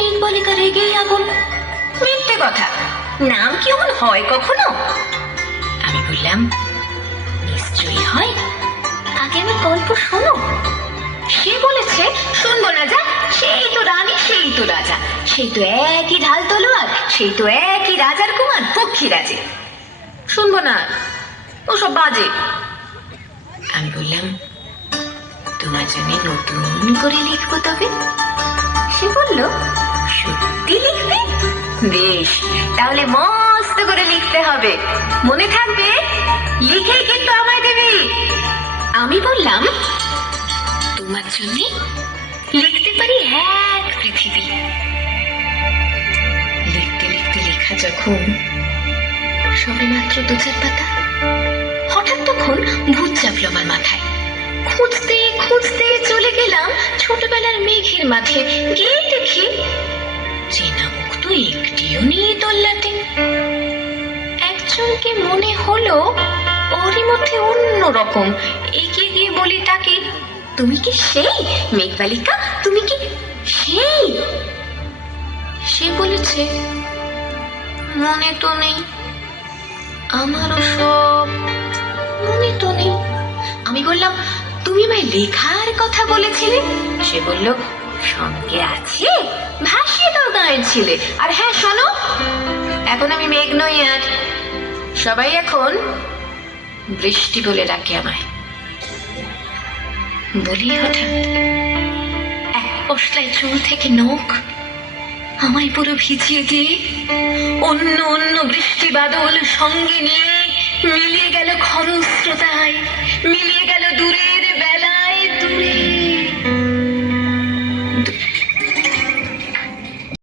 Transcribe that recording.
মেঘবালিকা রেগেই আগুন মিথ্যে কথা। নাম কি এমন হয় কখনো? আমি বললাম, নিশ্চয়ই হয়। আগে আমি গল্প শোনো। সে বলেছে, শুনব না যা, সেই তো রানী, সেই তো রাজা। সেই তো একই ঢাল তলোয়ার, সেই তো একই রাজার কুমার পক্ষী রাজে শুনব না, ওসব বাজে। আমি বললাম, তোমার জন্য নতুন করে লিখব তবে? বেশ। তাহলে মস্ত করে লিখতে হবে। মনে থাকবে? লিখে কিন্তু আমায় দেবে। আমি বললাম, তোমার জন্য লিখতে পারি এক পৃথিবী। লিখতে লিখতে লেখা যখন সবে মাত্র দু চার পাতা, হঠাৎ তখন ভূত চাপলো আমার মাথায়। খুঁজতে খুঁজতে চলে গেলাম ছোটবেলার মেঘের মাঠে গিয়ে দেখি একজনকে মনে হলো, ওরই মধ্যে অন্য রকম। এগিয়ে গিয়ে বলি তাকে, তুমি কি সেই, মেঘবালিকা? তুমি কি সেই? সে বলেছে, মনে তো নেই, আমারও সব মনে তো নেই। আমি বললাম, তুমি আমায় লেখার কথা বলেছিলে? সে বলল, সঙ্গে আছে, ভাসিয়ে দাও গাঁয়ের ছেলে। আর হ্যাঁ শোনো, এখন আমি মেঘ নই আর। সবাই এখন বৃষ্টি বলে ডাকে আমায়। বলি হঠাৎ, এক পশলায় চুল থেকে নখ আমায় পুরো ভিজিয়ে দিয়ে অন্য অন্য বৃষ্টি বাদল সঙ্গে নিয়ে মিলিয়ে গেল ক্ষণস্রোতায়, মিলিয়ে গেল দূরের বেলায় দূরে।